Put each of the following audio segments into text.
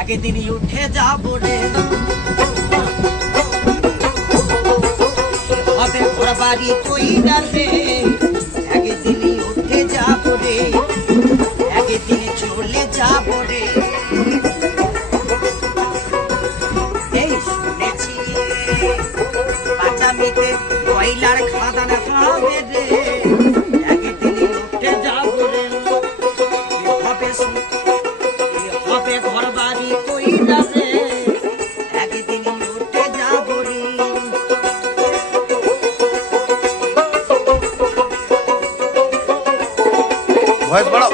একদিন উঠে যাব রে, হবে ঘর বাড়ি কইরা রে। একদিন উঠে যাব রে, একদিন চলে যাব রে। এই শুনেছি পাঁচামিতে কয়লার খাদান হবে রে। একদিন উঠে যাব রে, হবে ঘর বাড়ি কইরা রে। একদিন উঠে যাব রে। ভয়েস বাড়াও।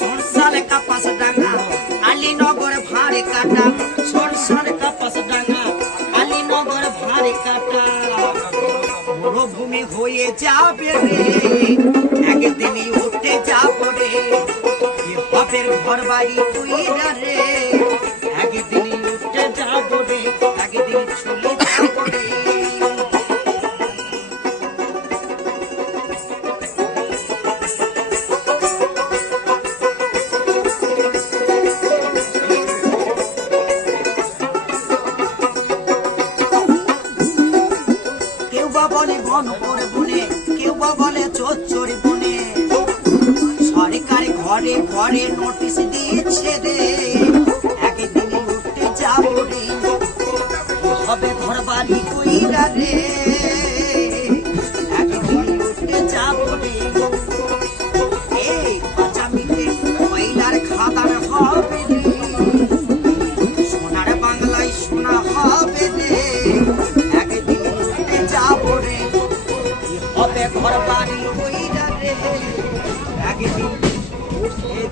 সরসার কাপাস ডাঙ্গা আলীনগর ভারে কাটা, সরসার কাপাস ডাঙ্গা আলীনগর ভারে কাটা। মরুভূমি হয়ে যাবে রে, একদিন উঠে যাব রে। হবে ঘর বাড়ি কইরা রে। একদিন উঠে যাব রে, একদিন চলে যাব রে। কেউ বা বলে ঘনপুর বনে, কেউ বা বলে চচ্চর বনে। সরকার ঘরে ঘরে নোটিশ দিচ্ছে রে। একদিন উঠতে যাব রে, হবে ঘর বাড়ি কইরা রে। একদিন উঠতে যাব রে। এই পাঁচামিতে কয়লার খাদান হবে রে। সোনার বাংলায় সোনা হবে রে। একদিন উঠতে যাব রে, হবে ঘর বাড়ি কইরা রে। একদিন উঠে